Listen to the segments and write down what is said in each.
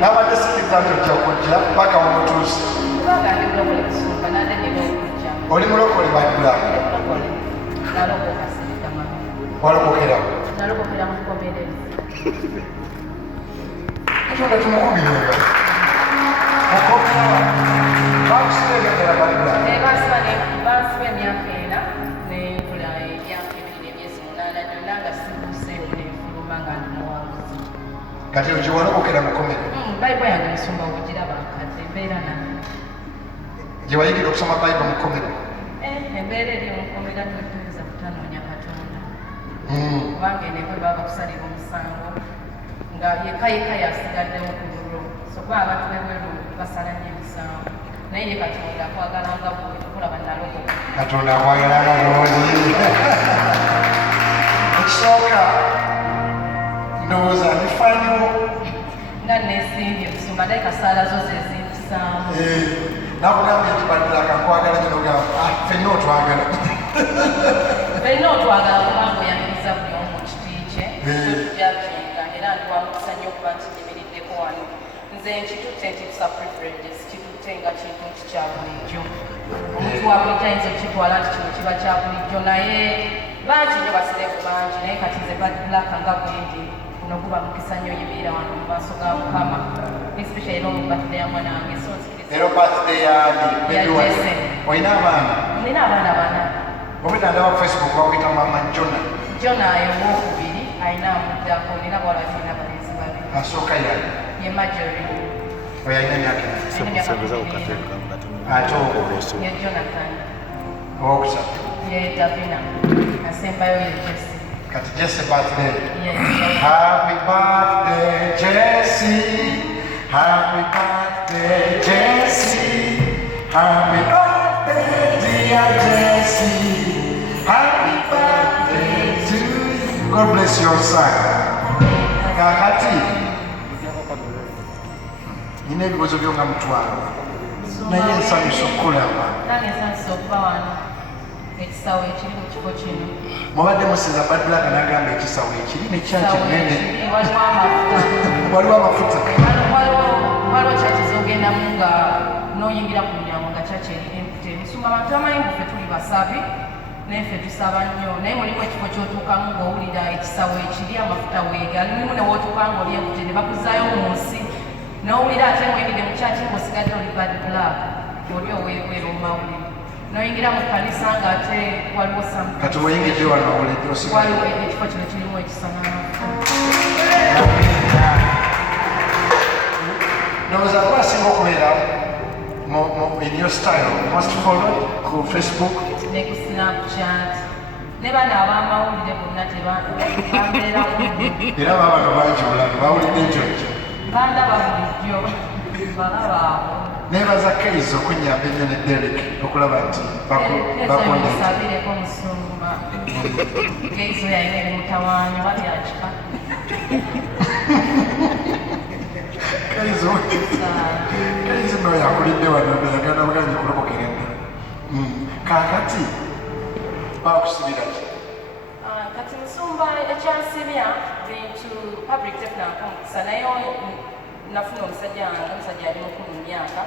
Nabadde sikiriza nti ojja kujja paka wamutuuse. Oli mulokole Badula? Walokokera? Katonda tumukubirenga. Okomera bakusiba ebyagala Badula? Baasiba emyaka ena nenkula emyaka 2.8 gyonna nga sikuseewo nenfuluma nga ndinawanguzi. Kati gye walokokera mukomere? Bayibo yange nsomba ogiraba nkadde embeera nange. Gye wayigira okusoma Bayibo mukomere? Embeera eri omukomera toyinza kutanoonya Katonda. Kubanga eneko baba kusalira omusango nga yekayeka yasigaddewo ku lulwo. So kuba abantu b'ebweru basala nnyo emisango. Naye ye Katonda akwagala nga bwe tukulaba nalokoka. Katonda akwagala nga bulungi. Ekisooka ndowooza bifaanyewo nga neesimbye kusoma naye kasaala zo zezimpisaamu. Nakugambye nti Badula kankwagala kino ogamba ffenna otwagala. Ffenna otwagala kubanga oyaniriza buli omu mu kiti kye tujjajenga era ndi wamukisa nnyo okuba nti nyimiriddeko wano. Nze nkitutte nti tusa privileges kitutte nga kintu nti kya bulijjo. Omuntu wa bulijjo ayinza okitwala nti kino kiba kya bulijjo naye bangi nnyo basirevu bangi naye kati nze Badula nga bwendi guno guba mukisa nnyo yimirira wano mu maaso ga Mukama especially ero birthday ya mwana wange so nsikiriza. Ero birthday yani baby wange. Olina abaana? Nina abaana bana. Obwedda ndaba ku Facebook bakuyita Mama Jona. Jona owokubiri alina amuddako nina bawala zirina balenzi babiri. Asooka yayi? Ye Marjorie. Oyo alina emyaka ate ye Jonathan. owokusatu? Ye Davina. Asembayo ye Jesse. Kati Jesse birthday. Yes. Happy birthday Jesse. Happy birthday Jesse. Happy birthday dear Jesse. Happy birthday to you. God bless your son. Kakati nina ebibuzo byo nga mutwalo naye nsanyusa okukulaba. Nange nsanyusa okuba wano ekisawo ekiri mu kifo kino. Mubadde musinza Badula ganagamba ekisawo ekiri nekya kinene. Waliwo amafuta. Waliwo amafuta. Waliwo kyaki zogendamu nga noyingira ku mulyango nga kyaki empute. Nsumba abantu bamanyi ffe tuli basabi naye ffe tusaba nnyo naye mulimu ekifo ky'otuukamu ng'owulira ekisawo ekiri amafuta weegali mulimu ne wootuuka ng'oli empute ne bakuzaayo mu nsi n'owulira ate ng'oyingidde mu kyaki ng'osigadde oli Badula oli oweebweru omawulire. Noyingira mu kkanisa ng'ate waliwo kati oyingidde wano waliwo ekifo kino kirimu ekisana. ndowooza lwasinga okubeera in your style most followed ku Facebook ne ku Snapchat ne bano ab'amawulire bonna tebambeeramu era baabano bangi bulano bawulidde ekyo bandaba bulijjo balabaawo. neebaza Keizo okunyamba ennyo ne Derek okulaba nti bakondesabireko musumba Keizo yalina ebimutawaanya babyakika Keizo no yakulidde wano yagenda buganyi kulokokera edda. Kaakati bakusibira ki? Kati nsumba ekyansibya bintu public tefunako mukisa naye nafuna omusajja wange omusajja ali mukulu mu myaka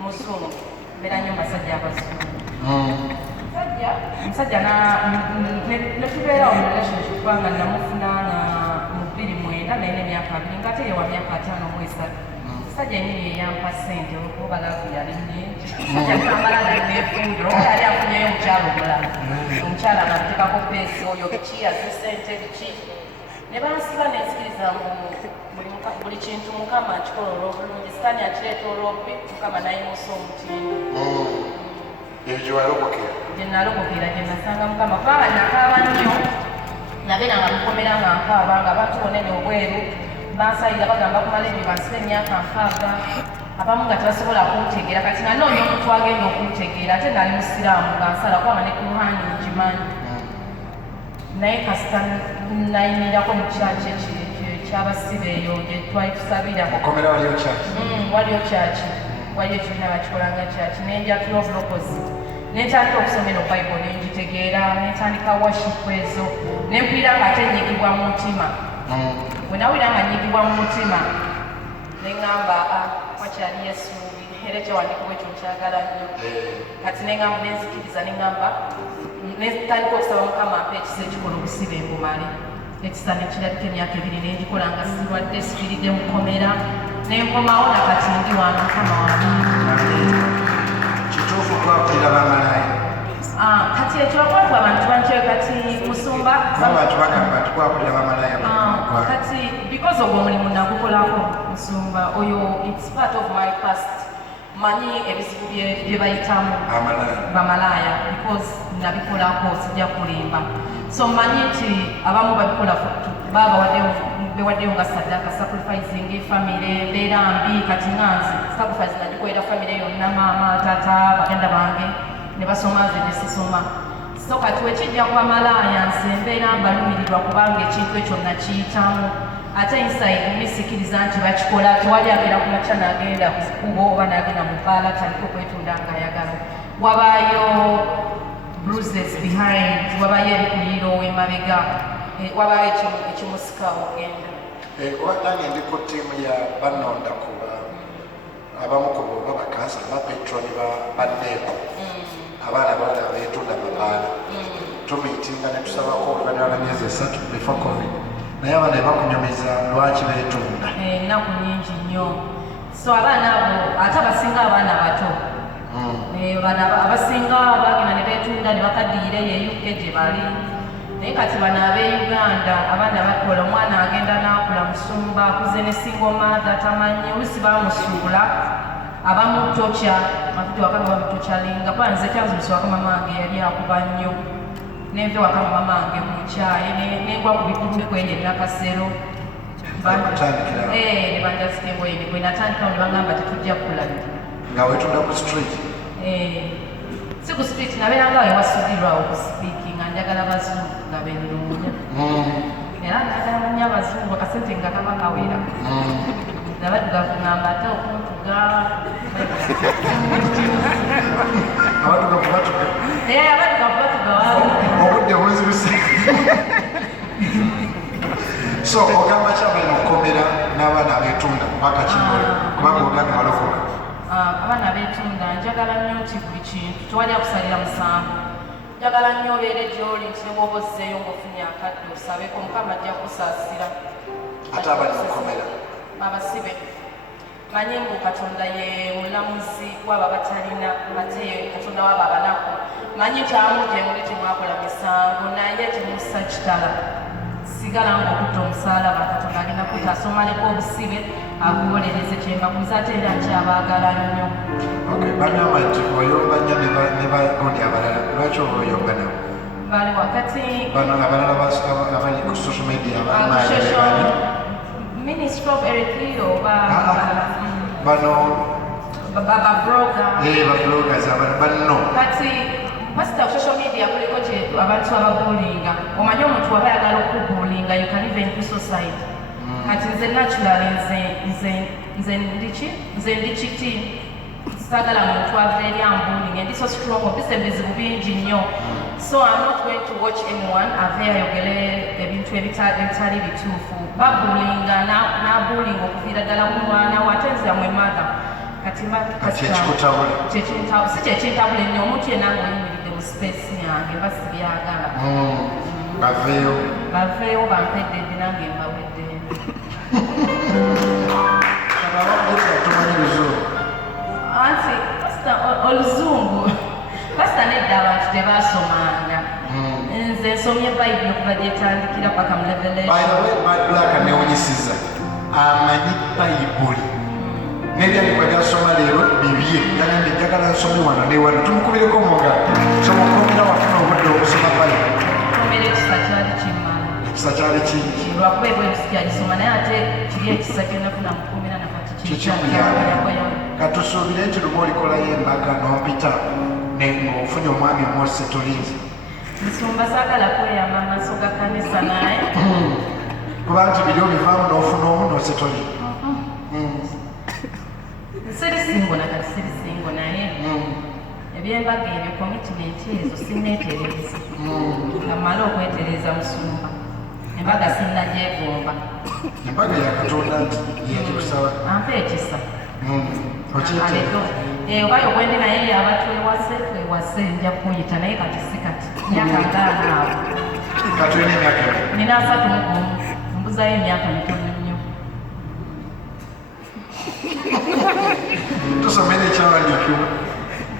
muzungu mbeera nnyo masajja abazungu. Omusajja netubeera mu relationship kubanga namufuna mu 2009 naye n'emyaka 2 nga ate ye wa myaka 5 mu 3. Omusajja yennyini yeyampa ssente olwokuba balavu yali nnyingi. Omusajja twambala neefundiro oba yali afunyeyo omukyala omulala. Omukyala anatekako peesi oyo biki yaze ssente biki. Ne bansiba nenzikiriza buli kintu Mukama akikola olw'obulungi. Sitaani akireeta olw'obbi Mukama nayimusa omutindo. Ebyo gye walokokera? Gye nalokokera gye nasanga Mukama kubanga nakaaba nnyo nabeera nga mukomera nga nkaaba nga abantu bonene obweru bansalira bagamba kumala ebyo bansiba emyaka 6 abamu nga tebasobola kuntegeera kati nga noonya omuntu agenda okuntegeera ate nali musiraamu nga nsala kubanga ne kuruhaani nkimanyi naye kasita nayimirako mu kyaki ekyabasibe eyo gye twali tusabira. Mukomera waliyo kyaki? Waliyo kyaki waliyo ekibiina bakikolanga kyaki n'enjatula obulokozi nentandika okusomera bayibuli nenjitegeera nentandika worship ezo nempulira nga ate nnyigibwa mu mutima bwe nawulira nga nnyigibwa mu mutima neŋŋamba wakyali yesuubi era ekyawandiikibwa ekyo nkyagala nnyo kati neŋŋamba nenzikiriza neŋŋamba nentandika okusaba mukama ampa ekisa ekikola obusibe mbumale ekisa nekirabika emyaka 2 nenjikola nga sirwadde sifiridde mukomera nenkomawo nakati ndi wano mukama wange kituufu twakulira bamalaya kati ekyo okwaku abantu bankyeyo kati musumba abantu bagamba nti twakulira bamalaya kati because ogwo omulimu nagukolako musumba oyo its part of my past manyi ebizibu bye bayitamu bamalaya because nabikolako sijja kulimba so manyi nti abamu babikola bewaddeyo nga saddaaka sacrificing famire embeera mbi kati nganzi sacrifice nagikolera famire yonna maama tata bagenda bange ne basoma nze ne sisoma so kati wekijja kwa malaya nze embeera mbalumirirwa kubanga ekintu ekyo nakiyitamu ate inside misikiriza nti bakikola tewali agenda ku makya n'agenda ku kkubo oba n'agenda mu paala tandika okwetunda ng'ayagala wabaayo bruises behind wabaayo ebikuliiro emabega wabaayo ekimusikawo ogenda nange ndi ku ttiimu ya banonda kuba abamu ku bo babakazi abapetroni banneeko abaana bawala abeetunda mabaala tumiitinga ne tusabako oluvannyuma lwa myezi 3 before covid naye abaana ebakunyumiza lwaki beetunda ennaku nyingi nnyo so abaana abo ate abasinga abaana bato abasinga bagenda ne beetunda ne bakaddiira yeyuke gye bali naye kati bano ab'Uganda abaana bakola omwana agenda n'akula musumba akuze ne single mother tamanyi olusi bamusuula abamutokya mafuti wakanga bamutokyalinga kuba nze kyanzuusa waka mamange yali akuba nnyo nenve waka mamange mu kyayi negwa ku bikuluku eyo enakasero ne banjazika engoye negwe natandikawo ne bagamba tetujja kukulabira nga wetunda ku street si ku street nabeeranga wewasudirwawo ku speaking nga njagala bazungu nga benoonya era njagala munya abazungu akasente nga kaba kawera nabaddugavu ngamba ate okuntuga abaddugavu batuga abaddugavu batugawawo obudde buzibuse so ogamba kyabalina okukomera n'abaana abeetunda kubaka kino kubanga oganda balokola abaana abeetunda njagala nnyo nti buli kintu tewali akusalira musango njagala nnyo obeere gy'oli nti ne bw'oba ozzeeyo ng'ofunye akadde osabeko mukama ajja kusaasira ate abali mukomera abasibe manyi mbu katonda ye mulamuzi waba batalina ate katonda waba abanaku manyi kyamugye muli temwakola misango naye temussa kitala sigala ng'okutta omusaalaba katonda agenda kutasomaleko obusibe aguwolereze kyembakuza ate era nkyabaagala nnyo bagamba nti oyomba nnyo ne bagundi abalala lwaki oba oyomba nabo bali wakati bano abalala abali ku social media Ministry of Eritrea bano babloggers banno kati pasita ku social media kuliko gye abantu ababulinga omanyi omuntu waba ayagala okubulinga you can even do suicide kati nze naturally nze ndi kiti sagala muntu ava eri ambulinga ndi so strong obise ebizibu bingi nnyo so I'm not going to watch anyone ave ayogere ebintu ebitali bituufu babulinga nabulinga okuviira ddala ku mwana wate nze amwe mother kati si kyekintabula ennyo omuntu yenna ng'oyimiridde mu space yange mba sibyagala baveeyo bampedde nange mbawedde anti pasita oluzungu pasita nedda abantu tebasomanga nze nsomye bayibuli okuva gyetandikira paka mu Revelation newunyisiza amanyi bayibuli n'ebyandikwa byasoma leero bibye yagambye njagala nsome wano ne wano tumukubireko munga somukomera wafuna obudde okusoma bayibuli komera ekisa kyali kimala ekisa kyali kingi lwakuba ebwerusi kyagisoma naye ate kiri ekisa kyenafuna mukomera nakati kikimuyamba katusuubire nti luba olikolayo embaga n'ompita ng'ofunye omwami Mose Tulinzi nsumba saagala kweyamba maaso ga kanisa naye kuba nti biri obivaamu n'ofuna omu n'osetoli siri singo nakati siri singo naye ebyembaga ebyo commitment ezo sinneetereza amala okwetereza musumba embaga sinnagyegomba embaga ya Katonda nti yakikusaba ampa ekisa okyetera obayo bwendi naye yaba twewase nja kuyita naye kati si kati myaka ngaanaawo katulina emyaka nina 31 mbuzayo emyaka mitono nnyo tusomera ekyawandiikibwa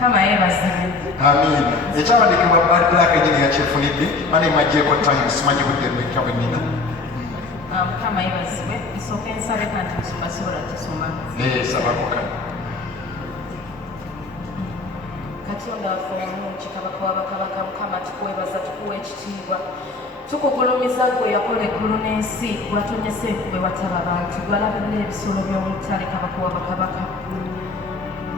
kama yeebazibwe amiina ekyawandiikibwa Bad Black enyini yakyefunidde mane majjeeko time simanyi budde mmeka bwe nnina mukama yeebazibwe isooka ensabe kanti musumba sobola tusoma sabako kale katonda waffe omulungi kabaka wabakabaka mukama tukwebaza tukuwa ekitiibwa tukugulumiza gwe yakola eggulu n'ensi gwatonyesa enkube wataba bantu gwalabirira ebisolo by'omutale kabaka wabakabaka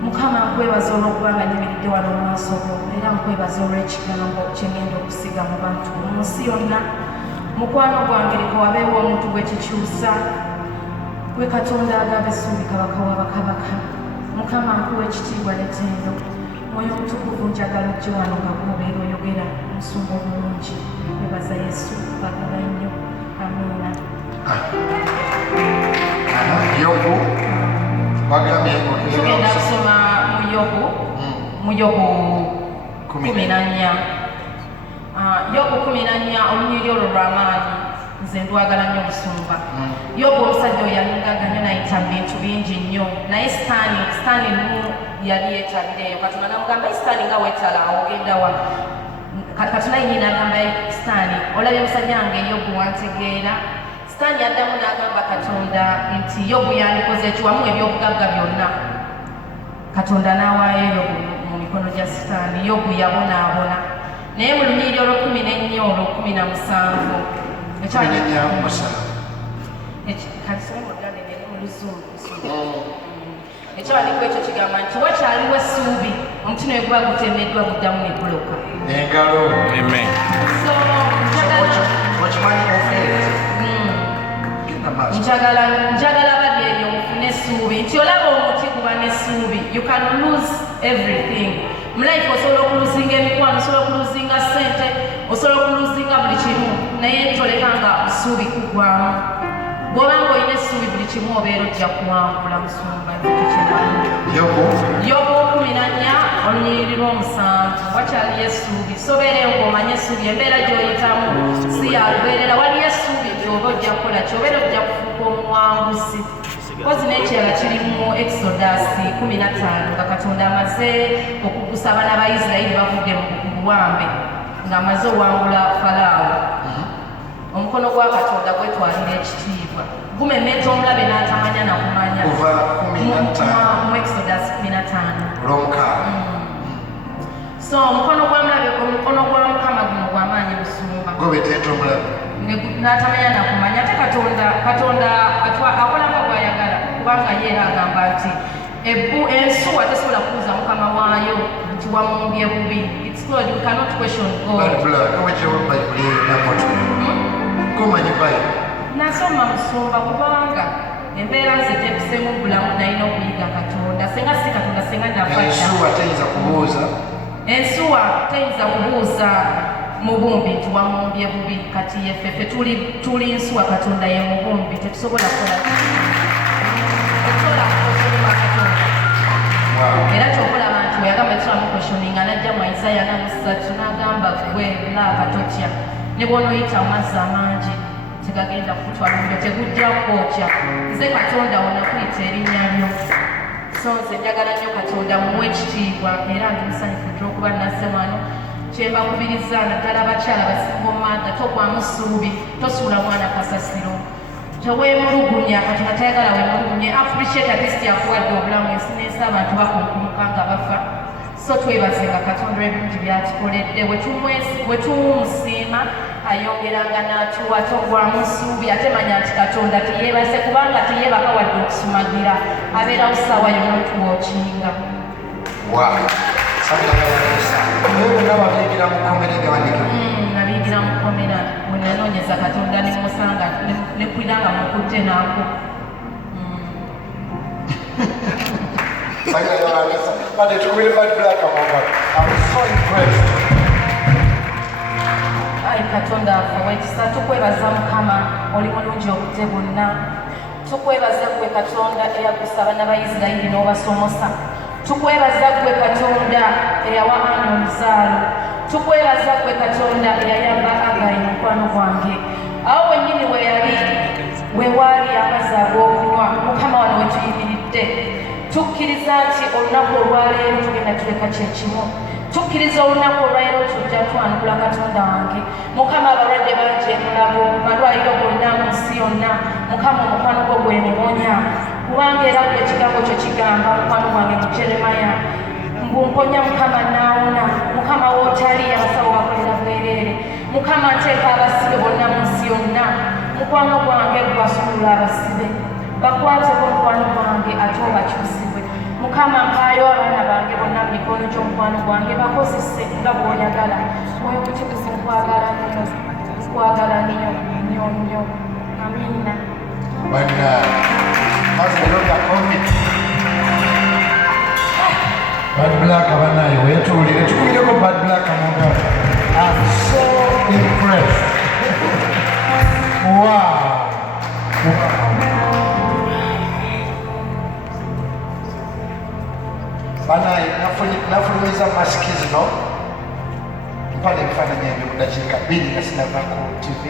mukama nkwebaza olw'okubanga nyimiridde wano mu maaso go era nkwebaza olw'ekigambo kye ngenda okusiga mu bantu mu nsi yonna mukwano gwange leka wabeewo omuntu gwe kikyusa gwe katonda agaba essuubi kabaka wabakabaka mukama nkuwa ekitiibwa n'ettendo mwoyo omutukuvu njagala ojje wano nga gwobeera oyogera omusumba obulungi nkwebaza yesu bagala nnyo amiina yobu bagambye tugenda kusoma mu yobu 14 yobu 14 olunyiri olwo lw'amaanyi nze ndwagala nnyo omusumba yobu omusajja oyo yalingaganya nayita bintu bingi nnyo naye sitaani lumu yali yeetabireeyo katonda namugamba sitaani nga weetala ogendawa katonda yenyini agamba sitaani olabye musajja wange yobu wantegeera sitaani addamu n'agamba katonda nti yobu yandikoze ekiwamu ebyobugagga byonna katonda n'awaayo yobu mu mikono gya sitaani yobu yabonaabona naye mu lunyiri olwo 14 olwo 17 ekyawandiiko ekyo kigamba nti wakyaliwo essuubi omuti ne guba gutemeddwa guddamu ne guloka engalo njagala badde eyo mufune essuubi nti olaba omuti guba n'essuubi you can lose everything mu life osobola okuluzinga emikwano osobola okuluzinga ssente osobola okuluzinga buli kimu naye tolekanga essuubi kugwamu bw'obanga olina essuubi buli kimu obeera ojja kuwangula musumba yobu 14 olunyiriri lw'omusanvu wakyaliyo essuubi sobeereyo ng'omanye essuubi embeera gy'oyitamu si yalubeerera waliyo essuubi gy'oba ojja kukola kyobeera ojja kufuuka omuwanguzi kozi n'ekirala kiri mu Exodus 15 nga katonda amaze okugusa abaana ba Isirayiri bavudde mu buwambe ng'amaze owangula Falaawo omukono gwa katonda gwetwalira ekitiibwa gumemeta omulabe n'atamanya nakumanya mu Exodus 15 so omukono gwa mukama guno gw'amaanyi musumba n'atamanya nakumanya ate katonda akolanga gw'ayagala kubanga ye era agamba nti ensuwa tesobola kubuuza mukama waayo nti wamumbye bubi it's God, you cannot question God. Nasoma musumba kubanga embeera nze tekusemu bulamu nalina okuyiga katonda senga si katonda senga ensuwa teyinza kubuuza mubumbi nti wamumbye bubi kati yeffeffe tuli nsuwa katonda ye mubumbi tetusobola kukola era kyokulaba nti weyagamba etulamu questioninga najja mu Isaiah 3 n'agamba gwe laaba totya ne bw'onoyita mu mazzi amangi tegagenda kukutwala muliro tegujja kwokya nze katonda onakuyita erinnya lyo so nze njagala nnyo katonda mumuwe ekitiibwa era ndi musanyufu ddala okuba nazze wano kyembakubiriza naddala abakyala basinga omumaaga togwamu ssuubi tosuula mwana kasasiro teweemulugunya katonda tayagala weemulugunye appreciate atist yakuwadde obulamu ensi n'ensi abantu bakunkumuka nga bafa so twebazenga katonda ebirungi byatukoledde wetumusiima ayongeranga n'atuwa togwamu ssuubi ate manya nti katonda teyeebase kubanga teyeebaka wadde okusumagira abeera busaawa yonna otuwookinga nabiyigira mu komera bwe nanoonyeza katonda ne musanga ne kwiranga mukutte naako But it's really bad black among us. I'm so impressed. Ai Katonda awekisa tukwebaza Mukama oli mulungi obudde bwonna. Tukwebaza gwe Katonda eyakusa abaana ba Isirayiri n'obasomosa. Tukwebaza gwe Katonda eyawa Ana omuzaalo. Tukwebaza gwe Katonda eyayamba Agayi mukwano gwange. Awo wennyini we yali wewaali amazzi ag'okunywa Mukama wano wetuyimiridde. Tukkiriza nti olunaku olwaleero tugenda tuleka kyekimu. Tukkiriza olunaku olwaleero tujja twanukula Katonda wange. Mukama abalwadde bangi emulago malwaliro gonna mu nsi yonna. Mukama omukwano gwo gwemuwonya kubanga era gwe ekigambo kyo kigamba mukwano gwange mu Jeremaya mbumpoonya Mukama naawona. Mukama wootali abasawo bakolera bwereere. Mukama nteeka abasibe bonna mu nsi yonna. Mukwano gwange gwasumula abasibe bakwateko mukwano gwange ate obakyusibwe. Mukama mpaayo abaana bange bonna mu mikono gy'omukwano gwange bakozese nga bw'oyagala. Mwoyo mutukuvu nkwagala nnyo, nkwagala nnyo nnyo nnyo. Amiina. Bwana mazalonda covid bad black abanayo wetuulire tukubireko bad black amugabo. I'm so impressed. Wow. Banaye nafulumiza masiki zino mpale ebifaananyi ebyo mu dakiika 2 nga sinava ku TV.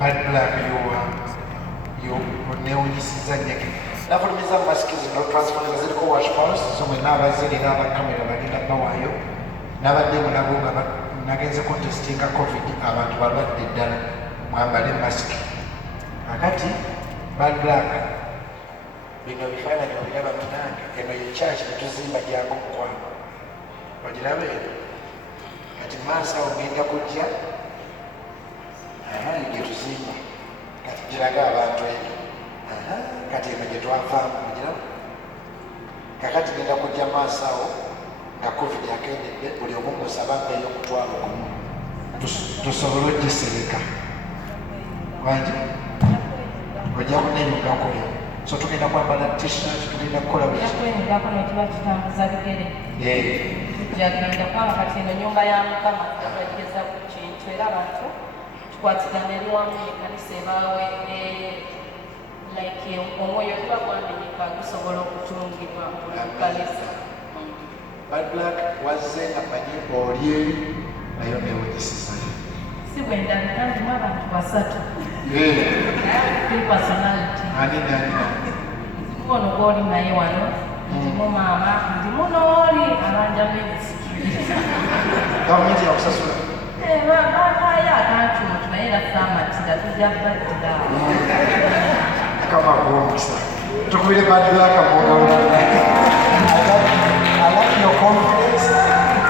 Bad black newunyisiza nyeke nafulumiza masiki zino transformers ziriko washpaws zomwe n'abaziri n'abakamera bagenda bawaayo n'abadde mulago nga nagenze contestinga covid abantu balwadde ddala mwambale masiki. Akati bad black bino bifaananyi obiraba munange eno ye church netuzimba gyangu mukwano ogirabe kati maaso awo ngenda kujja gyetuzimba kati giraga abantu eno kati eno gyetwavaamu ogiraba kakati genda kujja maaso awo nga covid akendedde buli omu musaba mpeeyo omutwalo gumu tusobole ogisereka wangi ojja kunenyugakoyo so tugenda kwambala t-shirt tugenda kukola bwenyugako nekiba kitambuza bigere tujjagenda kubanga kati eno nyumba ya Mukama tubageza ku kintu era abantu tukwatigana eri wamu ekanisa ebaawe like omwoyo tuba gwamenyeka gusobola okutungibwa mu kanisa. Bad black wazze nga manyi oli eri nayo newunyisizayo si bwe ndabika ndimu abantu basatu personality. Ono gw'oli naye wano ndimu maama ndimu n'oli abanja minisitule gavumenti yakusasula baakayo akantuntu naye era saamatira tujja baddira kama gw'omukisa tukubire bad black amugabo. I like your confidence.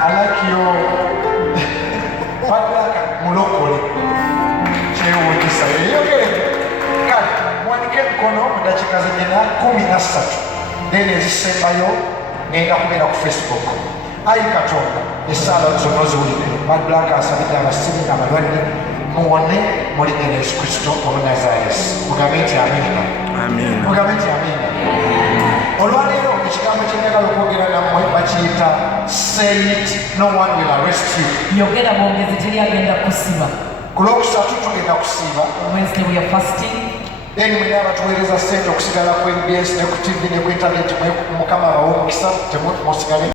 I like your bad black mulokole kyewuunyisa yeyogere kale muwanike emikono mu dakiika zennyina 13 then ezisembayo ngenda kubeera ku Facebook. Ayi Katonda essaala zonna oziwulire bad black asabidde abasibe abalwadde muwone mu linnya lya Yesu Kristo Omunnazaaleesi. Mugambe nti amiina. Mugambe nti amiina. Olwaleero ekigambo kye njagala okwogera nammwe bakiyita say it no one will arrest you. Yogera bwongezi teri agenda kusiba. Ku Lwokusatu tugenda kusiiba. Wednesday we are fasting. Then mwina abatuweereza ssente okusigala ku NBS ne ku TV ne ku internet Mukama abawe omukisa temusigale